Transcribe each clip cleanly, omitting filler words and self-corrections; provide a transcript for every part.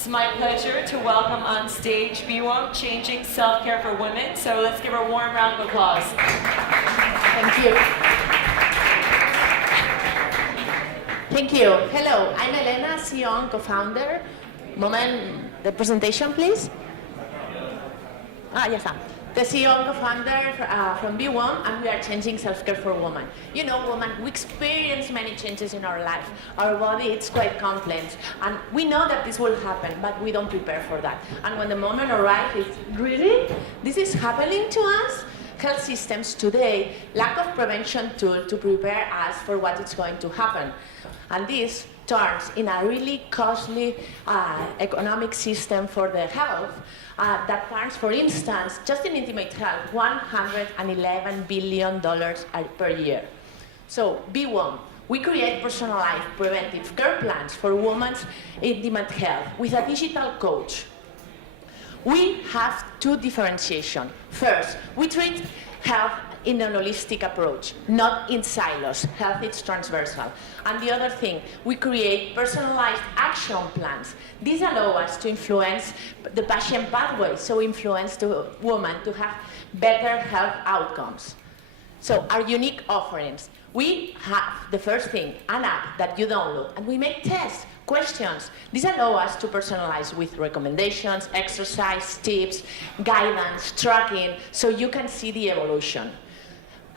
It's my pleasure to welcome on stage BWOM, Changing Self-Care for Women. So let's give her a warm round of applause. Thank you. Thank you. Hello, I'm Elena, CEO and co-founder. Moment, the presentation, please. Yes, the CEO and co-founder from BWOM, and we are changing self-care for women. You know, women, we experience many changes in our life. Our body, it's quite complex, and we know that this will happen, but we don't prepare for that. And when the moment arrives, it's really, this is happening to us? Health systems today lack of prevention tool to prepare us for what is going to happen. And this turns in a really costly economic system for the health that turns, for instance, just in intimate health, $111 billion per year. So, BWOM, we create personalized preventive care plans for women's intimate health with a digital coach. We have two differentiations. First, we treat health in an holistic approach, not in silos. Health is transversal. And the other thing, we create personalized action plans. These allow us to influence the patient pathway, so influence the woman to have better health outcomes. So our unique offerings, we have the first thing, an app that you download, and we make tests, questions. These allow us to personalize with recommendations, exercise, tips, guidance, tracking, so you can see the evolution.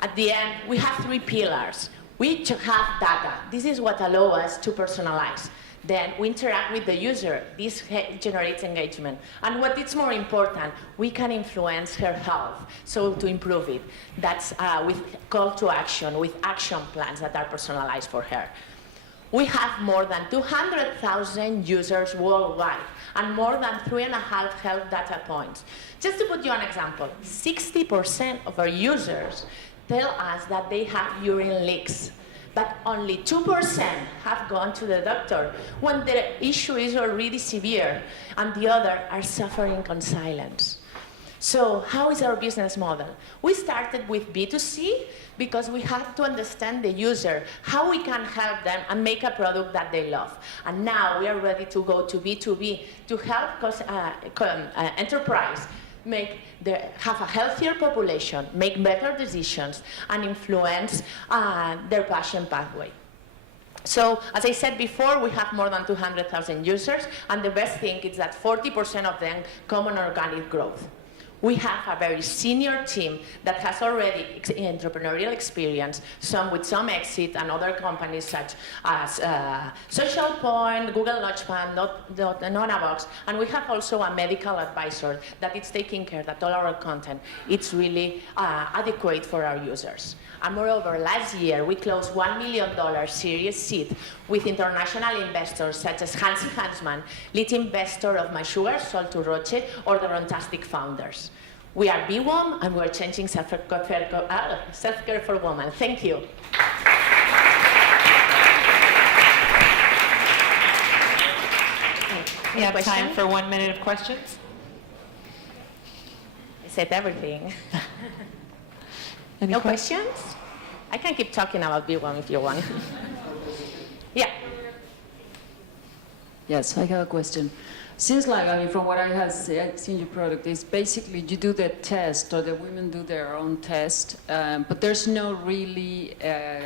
At the end, we have three pillars. We have data. This is what allows us to personalize. Then we interact with the user. This generates engagement. And what is more important, we can influence her health, so to improve it. That's with call to action, with action plans that are personalized for her. We have more than 200,000 users worldwide and more than 3.5 health data points. Just to put you an example, 60% of our users tell us that they have urine leaks, but only 2% have gone to the doctor when the issue is already severe, and the other are suffering in silence. So how is our business model? We started with B2C because we had to understand the user, how we can help them and make a product that they love. And now we are ready to go to B2B to help enterprise have a healthier population, make better decisions, and influence their passion pathway. So, as I said before, we have more than 200,000 users, and the best thing is that 40% of them come on organic growth. We have a very senior team that has already entrepreneurial experience, some with some exit and other companies such as Social Point, Google Launchpad, Nonabox, and we have also a medical advisor that is taking care that all our content is really adequate for our users. And moreover, last year we closed $1 million Series Seed with international investors such as Hansi Hansman, lead investor of My Sugar, Sol to Roche, or the Rontastic founders. We are BWOM, and we're changing self-care for women. Thank you. We have time for 1 minute of questions. I said everything. Any No questions? I can keep talking about BWOM if you want. Yeah. Yes, I have a question. Seems like, I mean, from what I have seen your product, is basically you do the test, or the women do their own test, but there's no really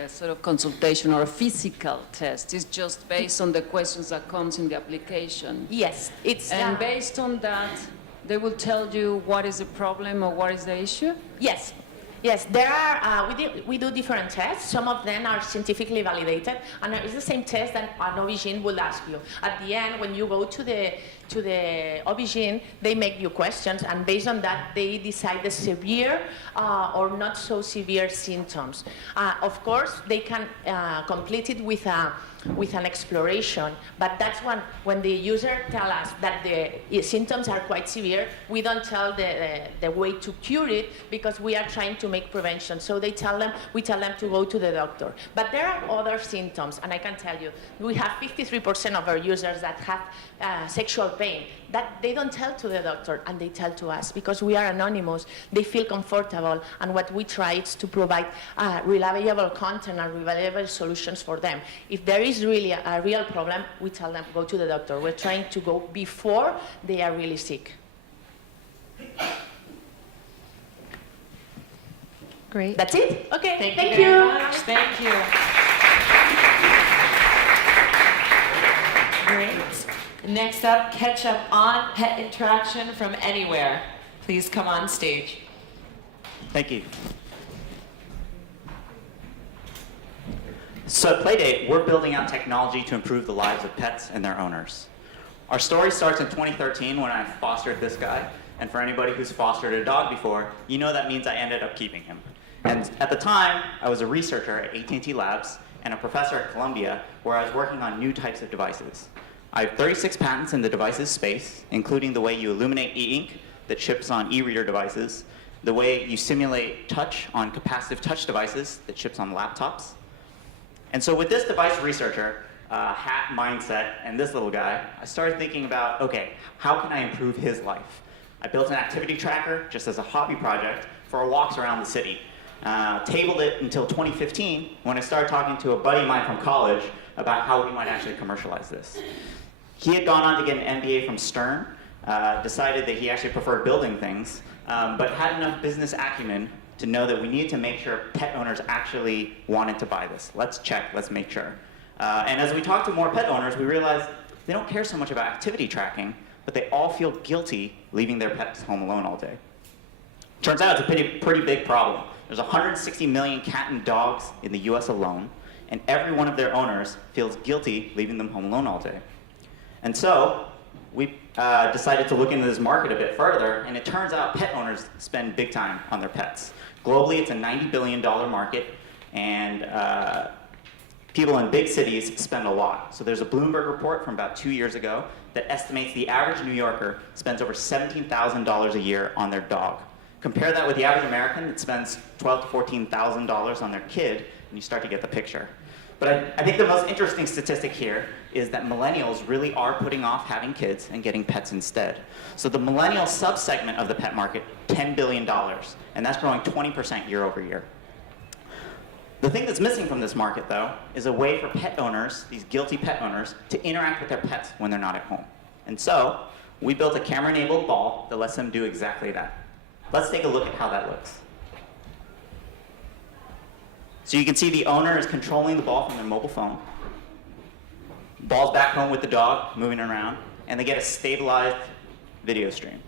sort of consultation or a physical test. It's just based on the questions that comes in the application. Yes, it's... And based on that, they will tell you what is the problem or what is the issue? Yes. Yes, there are, we do different tests. Some of them are scientifically validated, and it's the same test that an OB-GYN will ask you. At the end, when you go to the OB-GYN, they make you questions, and based on that, they decide the severe or not so severe symptoms. Of course, they can complete it with an exploration, but that's when the user tells us that the symptoms are quite severe, we don't tell the way to cure it, because we are trying to to make prevention. So we tell them to go to the doctor. But there are other symptoms, and I can tell you, we have 53% of our users that have sexual pain that they don't tell to the doctor, and they tell to us because we are anonymous. They feel comfortable, and what we try is to provide reliable content and reliable solutions for them. If there is really a real problem, we tell them go to the doctor. We're trying to go before they are really sick. Great. That's it? Okay, Thank you very much. Thank you. Great. Next up, catch up on pet interaction from anywhere. Please come on stage. Thank you. So at Playdate, we're building out technology to improve the lives of pets and their owners. Our story starts in 2013 when I fostered this guy. And for anybody who's fostered a dog before, you know that means I ended up keeping him. And at the time, I was a researcher at AT&T Labs and a professor at Columbia, where I was working on new types of devices. I have 36 patents in the devices space, including the way you illuminate e-ink that ships on e-reader devices, the way you simulate touch on capacitive touch devices that ships on laptops. And so with this device researcher, hat mindset, and this little guy, I started thinking about, okay, how can I improve his life? I built an activity tracker just as a hobby project for our walks around the city. Tabled it until 2015 when I started talking to a buddy of mine from college about how we might actually commercialize this. He had gone on to get an MBA from Stern, decided that he actually preferred building things, but had enough business acumen to know that we needed to make sure pet owners actually wanted to buy this. Let's check, let's make sure. And as we talked to more pet owners, we realized they don't care so much about activity tracking, but they all feel guilty leaving their pets home alone all day. Turns out it's a pretty big problem. There's 160 million cat and dogs in the US alone, and every one of their owners feels guilty leaving them home alone all day. And so we decided to look into this market a bit further, and it turns out pet owners spend big time on their pets. Globally, it's a $90 billion market, and people in big cities spend a lot. So there's a Bloomberg report from about 2 years ago that estimates the average New Yorker spends over $17,000 a year on their dog. Compare that with the average American that spends $12,000 to $14,000 on their kid, and you start to get the picture. But I think the most interesting statistic here is that millennials really are putting off having kids and getting pets instead. So the millennial subsegment of the pet market, $10 billion, and that's growing 20% year over year. The thing that's missing from this market, though, is a way for pet owners, these guilty pet owners, to interact with their pets when they're not at home. And so we built a camera-enabled ball that lets them do exactly that. Let's take a look at how that looks. So you can see the owner is controlling the ball from their mobile phone. Ball's back home with the dog, moving around, and they get a stabilized video stream.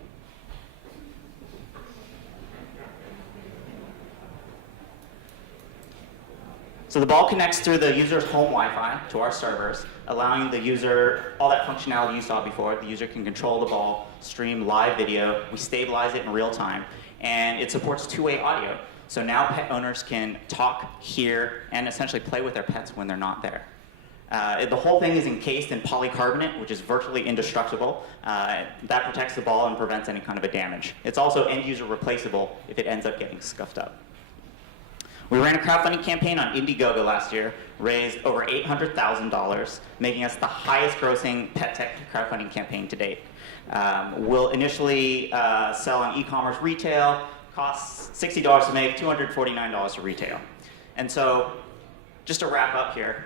So the ball connects through the user's home Wi-Fi to our servers, allowing the user all that functionality you saw before. The user can control the ball, stream live video. We stabilize it in real time, and it supports two-way audio. So now pet owners can talk, hear, and essentially play with their pets when they're not there. The whole thing is encased in polycarbonate, which is virtually indestructible. That protects the ball and prevents any kind of a damage. It's also end-user replaceable if it ends up getting scuffed up. We ran a crowdfunding campaign on Indiegogo last year, raised over $800,000, making us the highest grossing pet tech crowdfunding campaign to date. We'll initially sell on e-commerce retail, costs $60 to make, $249 to retail. And so, just to wrap up here,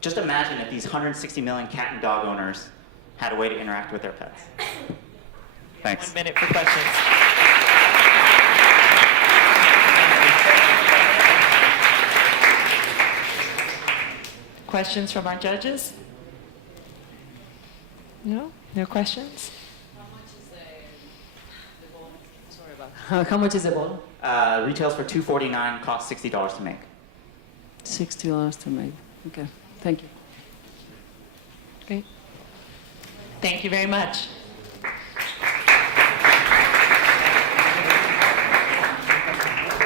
just imagine if these 160 million cat and dog owners had a way to interact with their pets. Thanks. 1 minute for questions. Questions from our judges? No? No questions? How much is the ball? Sorry about. How much is the ball? Retails for $249, costs $60 to make. $60 to make. Okay, thank you. Great. Thank you very much.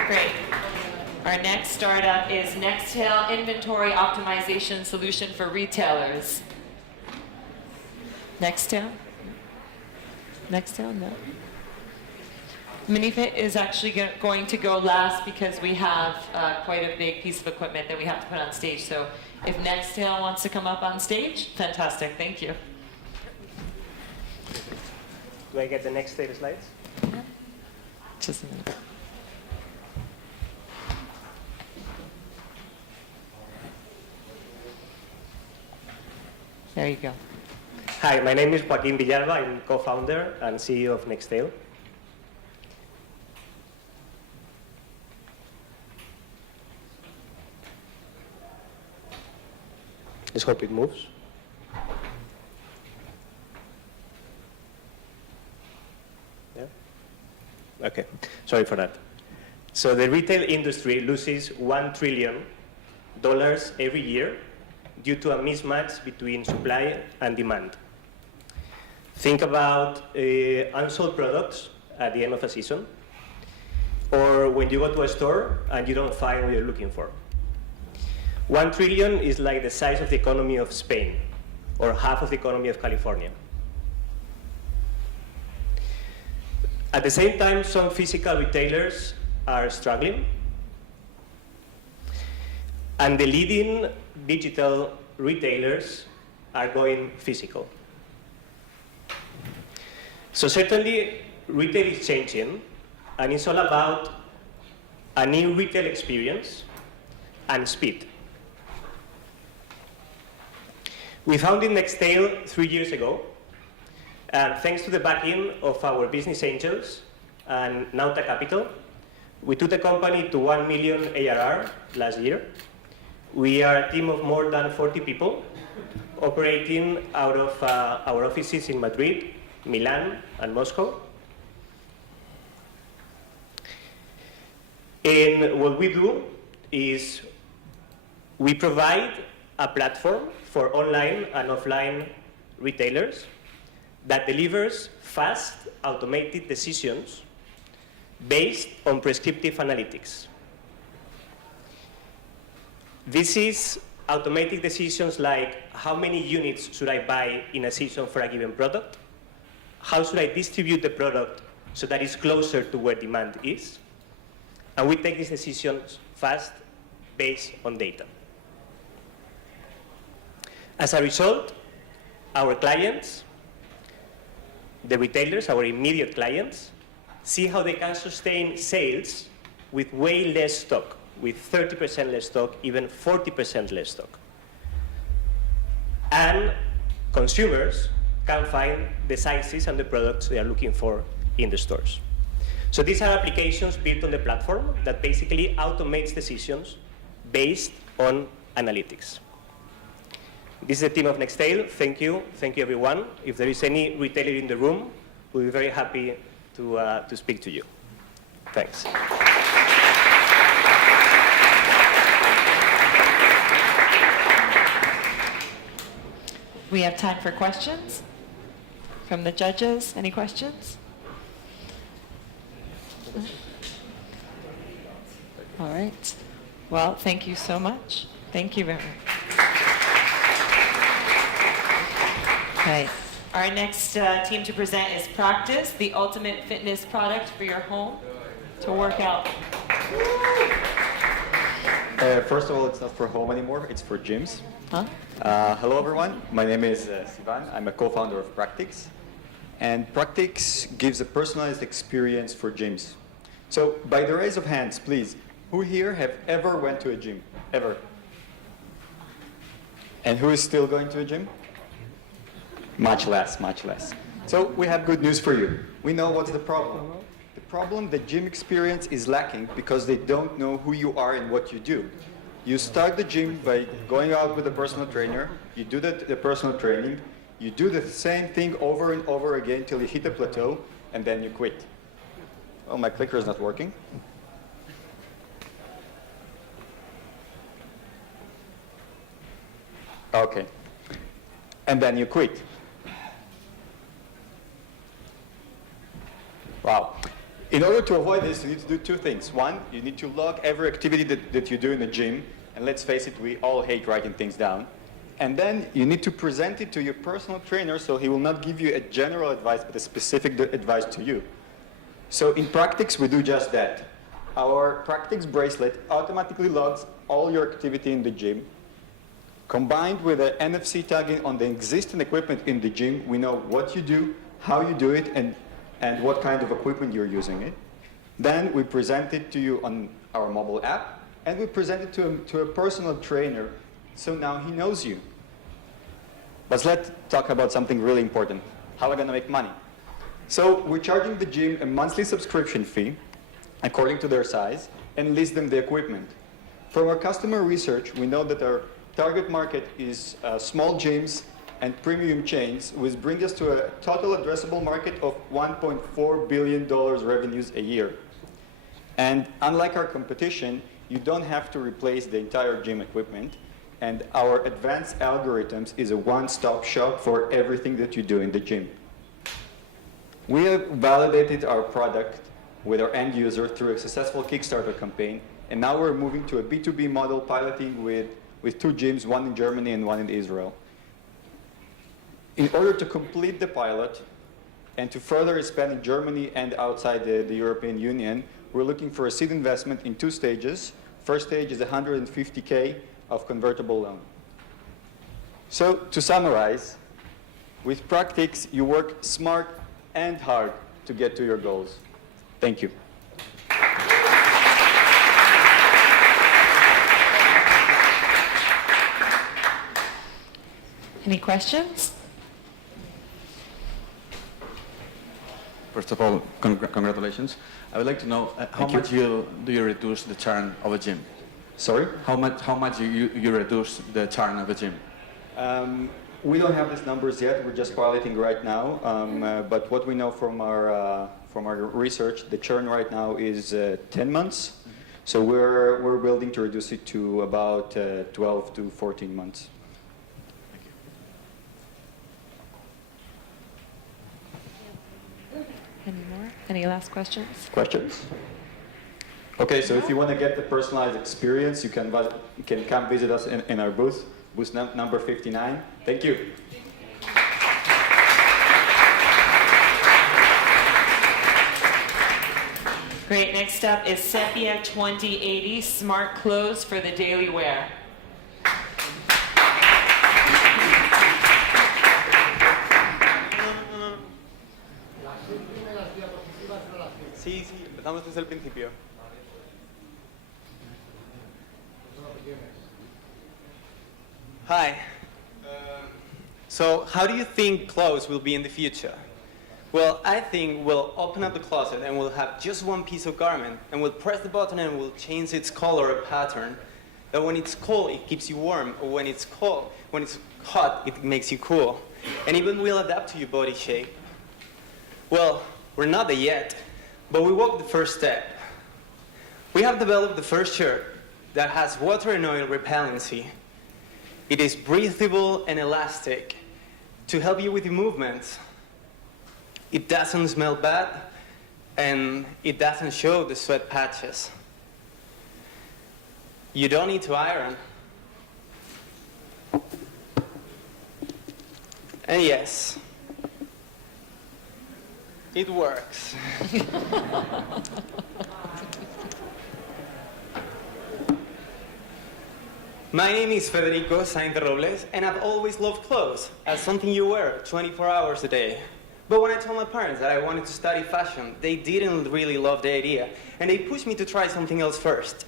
Great. Our next startup is Nextel Inventory Optimization Solution for Retailers. Nextel? Nextel? No. Minifit is actually going to go last because we have quite a big piece of equipment that we have to put on stage. So if Nextel wants to come up on stage, fantastic. Thank you. Do I get the next slides? Just a minute. There you go. Hi, my name is Joaquin Villalba. I'm co-founder and CEO of Nextel. Let's hope it moves. Yeah? Okay, sorry for that. So the retail industry loses $1 trillion every year due to a mismatch between supply and demand. Think about unsold products at the end of a season, or when you go to a store and you don't find what you're looking for. $1 trillion is like the size of the economy of Spain, or half of the economy of California. At the same time, some physical retailers are struggling, and the leading digital retailers are going physical. So certainly, retail is changing, and it's all about a new retail experience and speed. We founded Nextel 3 years ago, and thanks to the backing of our business angels and Nauta Capital, we took the company to 1 million ARR last year. We are a team of more than 40 people operating out of our offices in Madrid, Milan, and Moscow. And what we do is we provide a platform for online and offline retailers that delivers fast, automated decisions based on prescriptive analytics. This is automatic decisions like how many units should I buy in a season for a given product? How should I distribute the product so that it's closer to where demand is? And we take these decisions fast based on data. As a result, our clients, the retailers, our immediate clients, see how they can sustain sales with way less stock, with 30% less stock, even 40% less stock. And consumers can find the sizes and the products they are looking for in the stores. So these are applications built on the platform that basically automates decisions based on analytics. This is the team of Nextel. Thank you everyone. If there is any retailer in the room, we'll be very happy to speak to you. Thanks. We have time for questions from the judges. Any questions? All right. Well, thank you so much. Thank you very much. Okay. Our next team to present is Practice, the ultimate fitness product for your home to work out. First of all, it's not for home anymore, it's for gyms. Huh? Hello everyone, my name is Sivan. I'm a co-founder of Practice. And Practice gives a personalized experience for gyms. So by the raise of hands, please, who here have ever went to a gym? Ever? And who is still going to a gym? Much less, much less. So we have good news for you. We know what's the problem. The problem, the gym experience is lacking because they don't know who you are and what you do. You start the gym by going out with a personal trainer, you do the personal training, you do the same thing over and over again till you hit a plateau, and then you quit. Oh, my clicker is not working. Okay. And then you quit. Wow. In order to avoid this, you need to do two things. One, you need to log every activity that you do in the gym. And let's face it, we all hate writing things down. And then you need to present it to your personal trainer so he will not give you a general advice, but a specific advice to you. So in Practice, we do just that. Our Practice bracelet automatically logs all your activity in the gym. Combined with the NFC tagging on the existing equipment in the gym, we know what you do, how you do it, and what kind of equipment you're using it. Then we present it to you on our mobile app, and we present it to a personal trainer, so now he knows you. But let's talk about something really important. How are we going to make money? So we're charging the gym a monthly subscription fee, according to their size, and list them the equipment. From our customer research, we know that our target market is small gyms and premium chains, which brings us to a total addressable market of $1.4 billion revenues a year. And unlike our competition, you don't have to replace the entire gym equipment, and our advanced algorithms is a one-stop shop for everything that you do in the gym. We have validated our product with our end user through a successful Kickstarter campaign, and now we're moving to a B2B model piloting with 2 gyms, one in Germany and one in Israel. In order to complete the pilot and to further expand in Germany and outside the European Union, we're looking for a seed investment in 2 stages. First stage is $150K of convertible loan. So to summarize, with Practice, you work smart and hard to get to your goals. Thank you. Any questions? First of all, congratulations. I would like to know how much do you reduce the churn of a gym? Sorry? How much you reduce the churn of a gym? We don't have these numbers yet. We're just piloting right now. But what we know from our research, the churn right now is 10 months. So we're building to reduce it to about 12 to 14 months. Any more? Any last questions? Questions? Okay, so if you want to get the personalized experience, you can come visit us in our booth number 59. Thank you. Great. Next up is Sepia 2080 Smart Clothes for the daily wear. Sí, empezamos desde el principio. Hi. So how do you think clothes will be in the future? Well, I think we'll open up the closet and we'll have just one piece of garment, and we'll press the button and we'll change its color or pattern. That when it's cold, it keeps you warm, or when it's hot, it makes you cool. And even we'll adapt to your body shape. Well, we're not there yet, but we walked the first step. We have developed the first shirt that has water and oil repellency. It is breathable and elastic to help you with your movements. It doesn't smell bad, and it doesn't show the sweat patches. You don't need to iron. And yes, it works. My name is Federico Robles, and I've always loved clothes as something you wear 24 hours a day. But when I told my parents that I wanted to study fashion, they didn't really love the idea, and they pushed me to try something else first.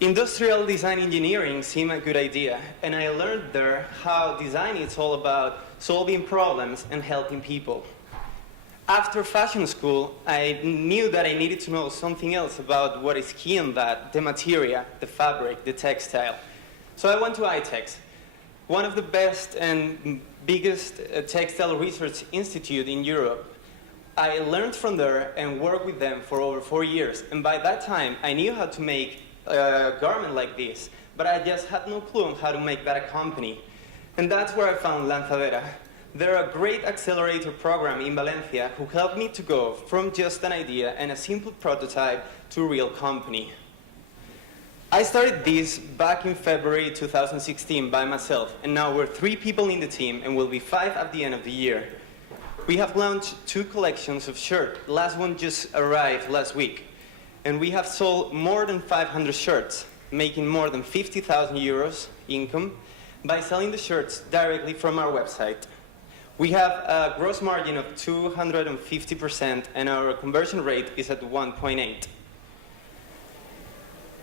Industrial design engineering seemed a good idea, and I learned there how design is all about solving problems and helping people. After fashion school, I knew that I needed to know something else about what is key in that, the material, the fabric, the textile. So I went to ITEX, one of the best and biggest textile research institute in Europe. I learned from there and worked with them for over 4 years. And by that time, I knew how to make a garment like this, but I just had no clue on how to make that a company. And that's where I found Lanzadera. They're a great accelerator program in Valencia who helped me to go from just an idea and a simple prototype to a real company. I started this back in February 2016 by myself, and now we're 3 people in the team and we'll be 5 at the end of the year. We have launched 2 collections of shirts. The last one just arrived last week. And we have sold more than 500 shirts, making more than 50,000 euros income by selling the shirts directly from our website. We have a gross margin of 250% and our conversion rate is at 1.8.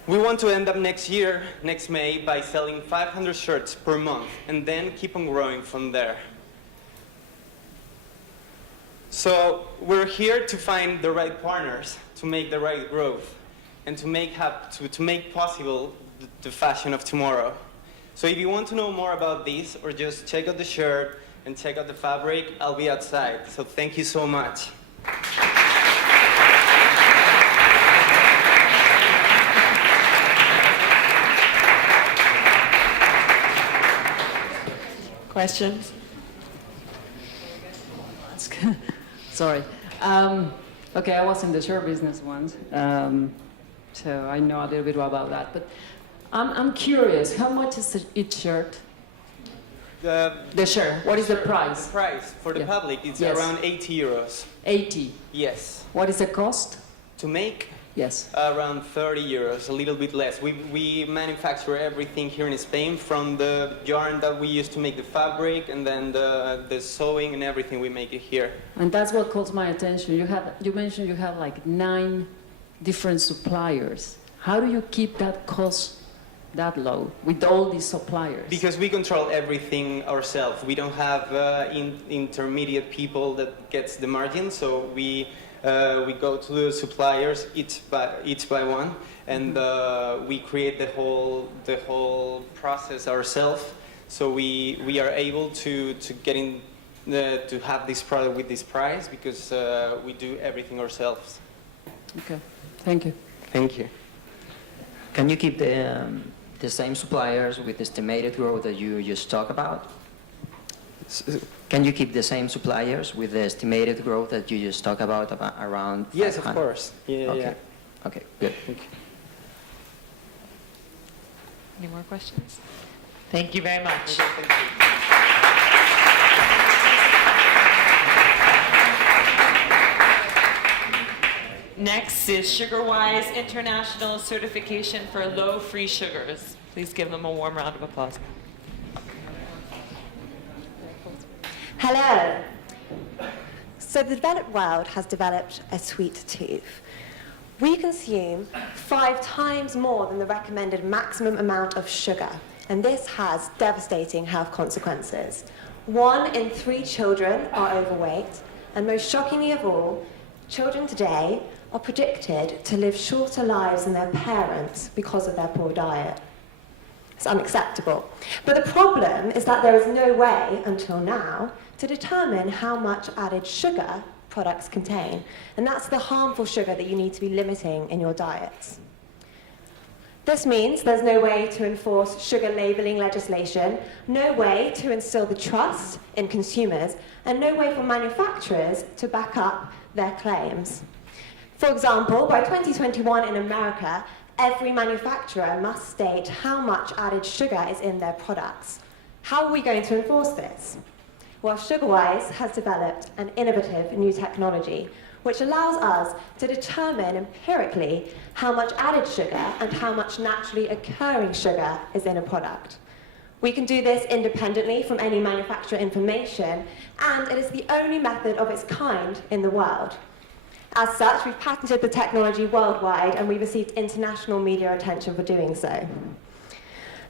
We want to end up next year, next May, by selling 500 shirts per month and then keep on growing from there. So we're here to find the right partners to make the right growth and to make possible the fashion of tomorrow. So if you want to know more about this or just check out the shirt and check out the fabric, I'll be outside. So thank you so much. Questions? Sorry. Okay, I was in the shirt business once, so I know a little bit about that. But I'm curious, how much is each shirt? The shirt, what is the price? The price for the public is around 80 euros. 80? Yes. What is the cost? To make? Yes. Around 30 euros, a little bit less. We manufacture everything here in Spain, from the yarn that we use to make the fabric, and then the sewing and everything, we make it here. And that's what caught my attention. You mentioned you have like 9 different suppliers. How do you keep that cost that low with all these suppliers? Because we control everything ourselves. We don't have intermediate people that gets the margin, so we go to the suppliers each by one, and we create the whole process ourselves. So we are able to get in to have this product with this price because we do everything ourselves. Okay, thank you. Thank you. Can you keep the same suppliers with estimated growth that you just talked about? Can you keep the same suppliers with the estimated growth that you just talked about around 500? Yes, of course. Yeah, okay. Yeah. Okay, good. Thank you. Any more questions? Thank you very much. Thank you. Next is SugarWise International Certification for Low Free Sugars. Please give them a warm round of applause. Hello. So the developed world has developed a sweet tooth. We consume 5 times more than the recommended maximum amount of sugar, and this has devastating health consequences. 1 in 3 children are overweight, and most shockingly of all, children today are predicted to live shorter lives than their parents because of their poor diet. It's unacceptable. But the problem is that there is no way, until now, to determine how much added sugar products contain. And that's the harmful sugar that you need to be limiting in your diets. This means there's no way to enforce sugar labeling legislation, no way to instill the trust in consumers, and no way for manufacturers to back up their claims. For example, by 2021 in America, every manufacturer must state how much added sugar is in their products. How are we going to enforce this? Well, SugarWise has developed an innovative new technology which allows us to determine empirically how much added sugar and how much naturally occurring sugar is in a product. We can do this independently from any manufacturer information, and it is the only method of its kind in the world. As such, we've patented the technology worldwide, and we've received international media attention for doing so.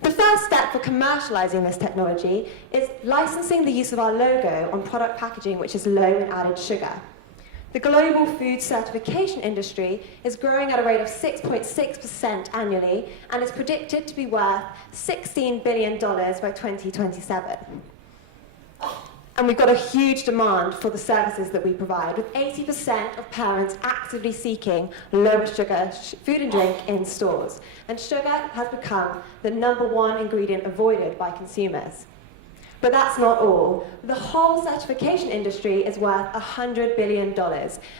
The first step for commercializing this technology is licensing the use of our logo on product packaging which is low in added sugar. The global food certification industry is growing at a rate of 6.6% annually and is predicted to be worth $16 billion by 2027. And we've got a huge demand for the services that we provide, with 80% of parents actively seeking lower sugar food and drink in stores. And sugar has become the #1 ingredient avoided by consumers. But that's not all. The whole certification industry is worth $100 billion,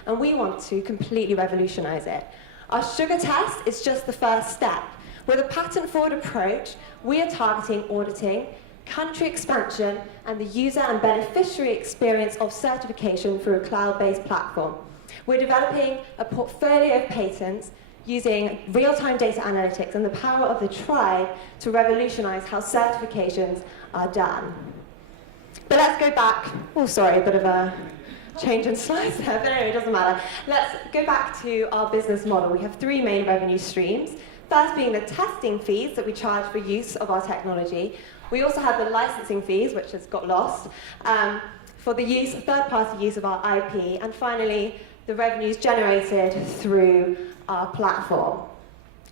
and we want to completely revolutionize it. Our sugar test is just the first step. With a patent-forward approach, we are targeting auditing country expansion, and the user and beneficiary experience of certification through a cloud-based platform. We're developing a portfolio of patents using real-time data analytics and the power of the tribe to revolutionize how certifications are done. But let's go back. Oh, sorry, a bit of a change in slides there, but anyway, it doesn't matter. Let's go back to our business model. We have three main revenue streams. First being the testing fees that we charge for use of our technology. We also have the licensing fees, which has got lost, for the use, third-party use of our IP. And finally, the revenues generated through our platform.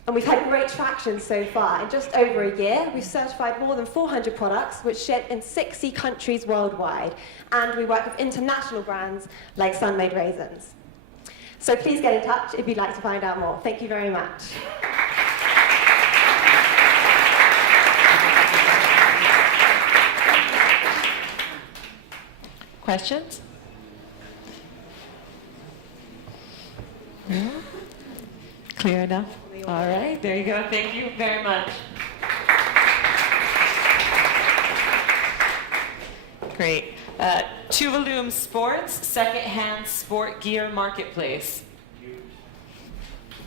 And we've had great traction so far. In just over a year, we've certified more than 400 products, which ship in 60 countries worldwide. And we work with international brands like Sun-Made Raisins. So please get in touch if you'd like to find out more. Thank you very much. Questions? No? Clear enough? All right, there you go. Thank you very much. Great. Tuvalu Sports, second-hand sport gear marketplace.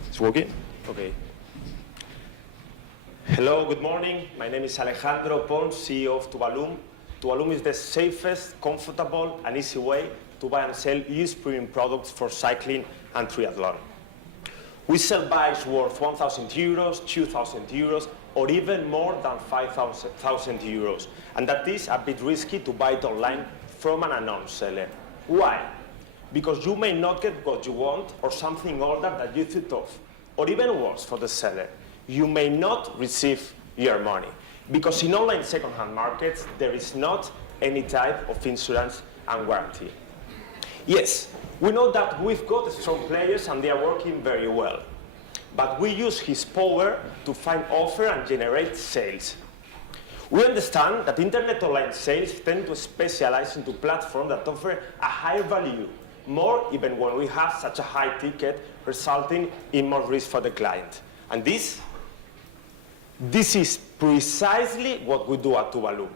It's working? Okay. Hello, good morning. My name is Alejandro Pons, CEO of Tuvalu. Tuvalu is the safest, comfortable, and easy way to buy and sell used premium products for cycling and triathlon. We sell bikes worth 1,000 euros, 2,000 euros, or even more than 5,000 euros. And that is a bit risky to buy it online from an unknown seller. Why? Because you may not get what you want or something older that you thought of. Or even worse for the seller, you may not receive your money. Because in online second-hand markets, there is not any type of insurance and warranty. Yes, we know that we've got strong players and they are working very well. But we use his power to find offer and generate sales. We understand that internet online sales tend to specialize into platforms that offer a higher value, more even when we have such a high ticket, resulting in more risk for the client. And this is precisely what we do at Tuvalu.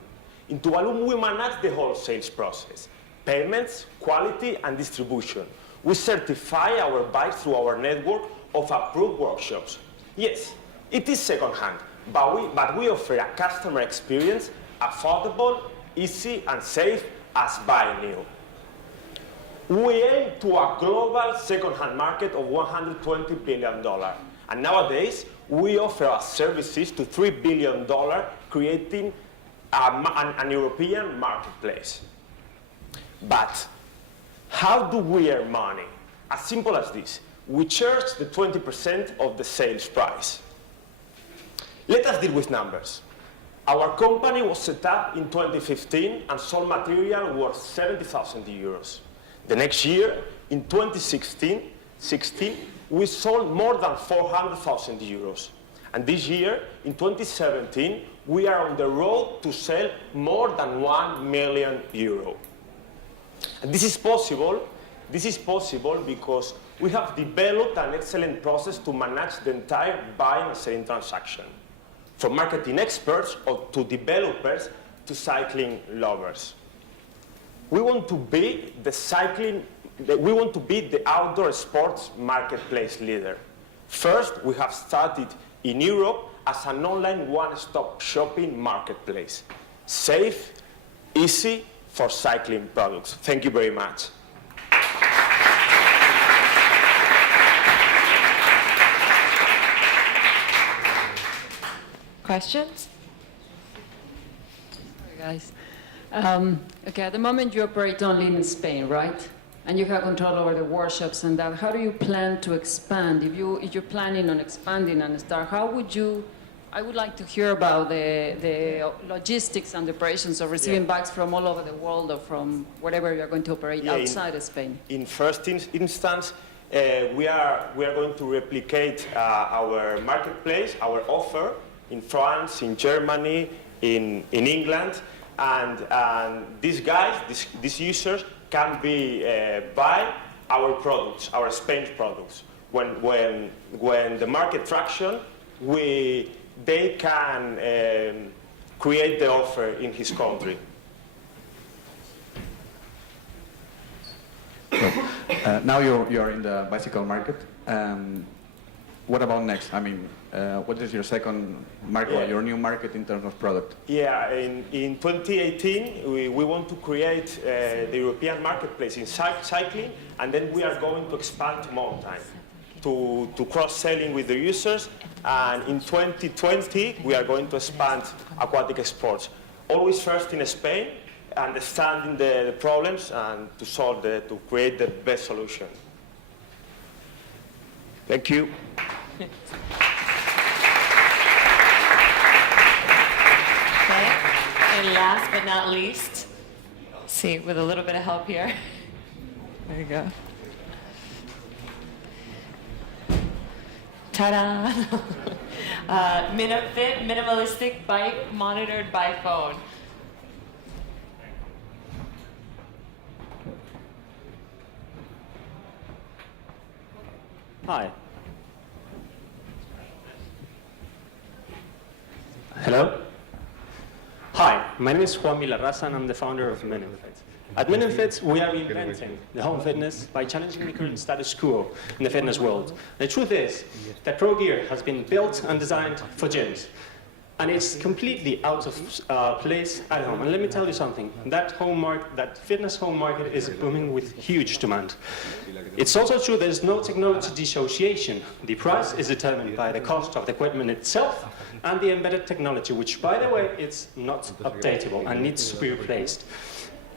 In Tuvalu, we manage the whole sales process. Payments, quality, and distribution. We certify our bikes through our network of approved workshops. Yes, it is second-hand, but we offer a customer experience affordable, easy, and safe as buying new. We aim to a global second-hand market of $120 billion. And nowadays, we offer our services to $3 billion, creating an European marketplace. But how do we earn money? As simple as this. We charge the 20% of the sales price. Let us deal with numbers. Our company was set up in 2015 and sold material worth 70,000 euros. The next year, in 2016, we sold more than 400,000 euros. And this year, in 2017, we are on the road to sell more than 1 million euro. And this is possible because we have developed an excellent process to manage the entire buying and selling transaction, from marketing experts or to developers to cycling lovers. We want to be the outdoor sports marketplace leader. First, we have started in Europe as an online one-stop shopping marketplace. Safe, easy for cycling products. Thank you very much. Questions? Sorry, guys. Okay, at the moment you operate only in Spain, right? And you have control over the workshops and that. How do you plan to expand? If you're planning on expanding and start, how would you? I would like to hear about the logistics and the operations of receiving bikes from all over the world or from wherever you are going to operate outside of Spain. In first instance, we are going to replicate our marketplace, our offer in France, in Germany, in England, and these guys, these users, can buy our products, our Spanish products. When the market traction, they can create the offer in his country. Now you're in the bicycle market. What about next? I mean, what is your second market, or your new market in terms of product? Yeah, in 2018, we want to create the European marketplace in cycling, and then we are going to expand to mountain, to cross-selling with the users. And in 2020, we are going to expand aquatic sports. Always first in Spain, understanding the problems and to create the best solution. Thank you. Okay. And last but not least, see, with a little bit of help here. There you go. Ta-da! Minifit, minimalistic bike monitored by phone. Hi. Hello? Hi, my name is Juan Milarraza and I'm the founder of Minifit. At Minifit, we are reinventing the home fitness by challenging the current status quo in the fitness world. The truth is that Pro Gear has been built and designed for gyms. And it's completely out of place at home. And let me tell you something, that fitness home market is booming with huge demand. It's also true there's no technology dissociation. The price is determined by the cost of the equipment itself and the embedded technology, which, by the way, it's not updatable and needs to be replaced.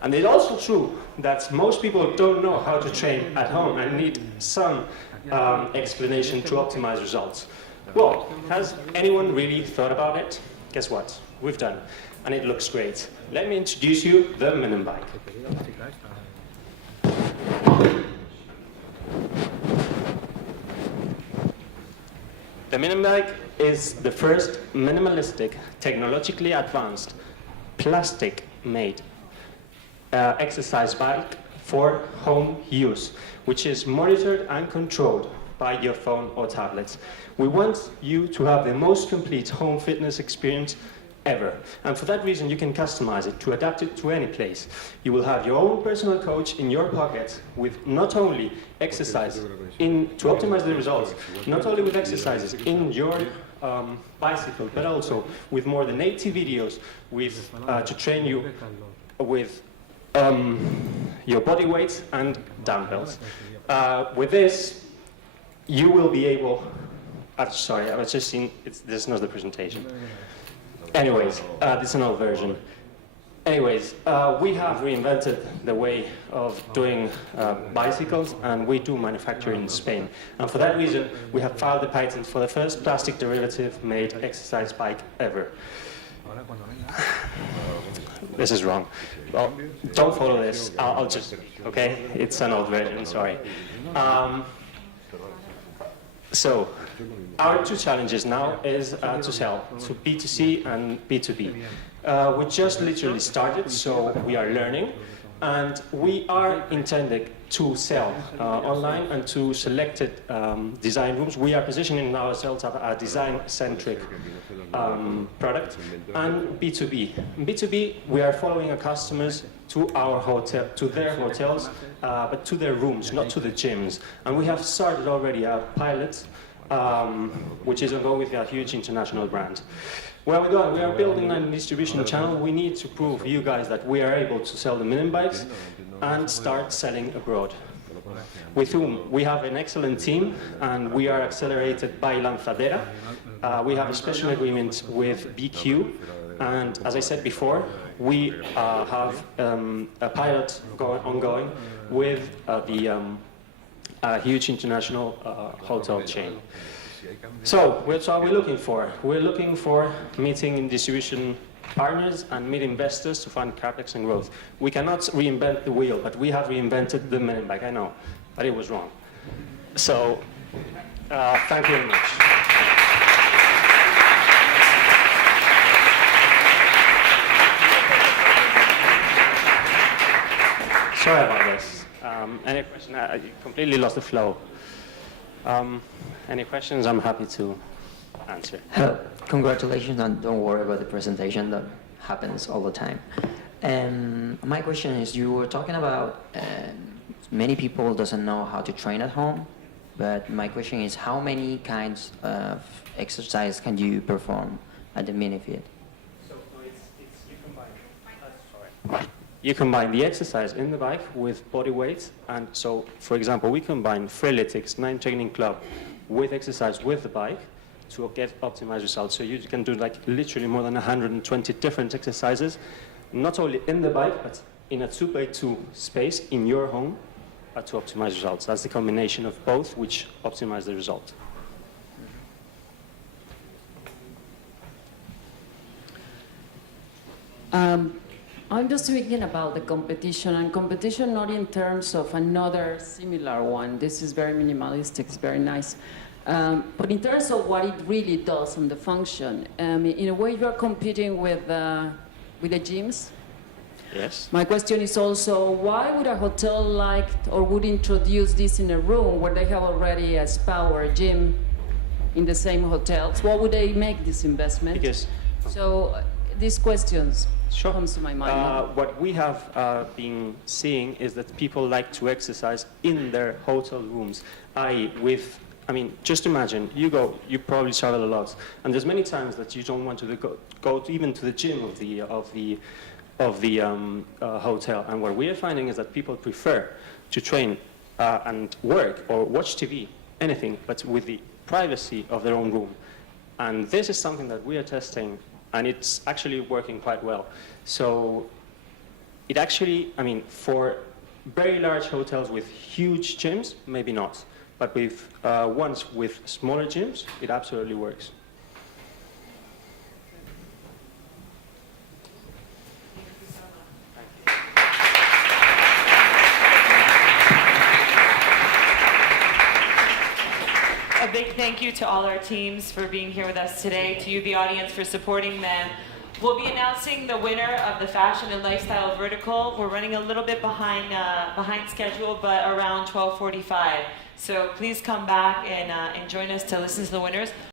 And it's also true that most people don't know how to train at home and need some explanation to optimize results. Well, has anyone really thought about it? Guess what? We've done. And it looks great. Let me introduce you the Minim Bike. The Minim Bike is the first minimalistic, technologically advanced, plastic-made exercise bike for home use, which is monitored and controlled by your phone or tablets. We want you to have the most complete home fitness experience ever. And for that reason, you can customize it to adapt it to any place. You will have your own personal coach in your pocket with not only exercise to optimize the results, not only with exercises in your bicycle, but also with more than 80 videos to train you with your body weights and dumbbells. With this, you will be able, sorry, I was just seeing, this is not the presentation. Anyways, this is an old version. Anyways, we have reinvented the way of doing bicycles, and we do manufacture in Spain. And for that reason, we have filed the patent for the first plastic derivative made exercise bike ever. This is wrong. Well, don't follow this. I'll just, okay? It's an old version, sorry. So, our two challenges now is to sell to B2C and B2B. We just literally started, so we are learning, and we are intended to sell online and to selected design rooms. We are positioning ourselves as a design-centric product, and B2B. In B2B, we are following our customers to our hotel, to their hotels, but to their rooms, not to the gyms. And we have started already a pilot, which is ongoing with a huge international brand. Where are we going? We are building a distribution channel. We need to prove you guys that we are able to sell the Minim bikes and start selling abroad. With whom we have an excellent team, and we are accelerated by Lanzadera. We have a special agreement with BQ, and as I said before, we have a pilot ongoing with a huge international hotel chain. So, what are we looking for? We're looking for meeting distribution partners and meet investors to fund capex and growth. We cannot reinvent the wheel, but we have reinvented the Minim bike. I know, but it was wrong. So, thank you very much. Sorry about this. Any question? I completely lost the flow. Any questions? I'm happy to answer. Hello, congratulations, and don't worry about the presentation, that happens all the time. My question is, you were talking about many people doesn't know how to train at home, but my question is, how many kinds of exercise can you perform at the mini-fit? So you combine the exercise in the bike with body weight, and so, for example, we combine Freeletics 9 Training Club with exercise with the bike to get optimized results. So you can do like literally more than 120 different exercises, not only in the bike, but in a 2x2 space in your home to optimize results. That's the combination of both which optimize the result. I'm just thinking about the competition, and competition not in terms of another similar one. This is very minimalistic, it's very nice. But in terms of what it really does on the function, in a way you're competing with the gyms. Yes. My question is also, why would a hotel like or would introduce this in a room where they have already a spa or a gym in the same hotels? Why would they make this investment? Because So these questions comes to my mind. What we have been seeing is that people like to exercise in their hotel rooms, i.e. with, I mean, just imagine, you probably travel a lot, and there's many times that you don't want to go even to the gym of the hotel, and what we are finding is that people prefer to train and work or watch TV, anything, but with the privacy of their own room. And this is something that we are testing, and it's actually working quite well. So it actually, I mean, for very large hotels with huge gyms, maybe not. But with ones with smaller gyms, it absolutely works. A big thank you to all our teams for being here with us today, to you, the audience, for supporting them. We'll be announcing the winner of the Fashion and Lifestyle Vertical. We're running a little bit behind schedule, but around 12:45. So please come back and join us to listen to the winners.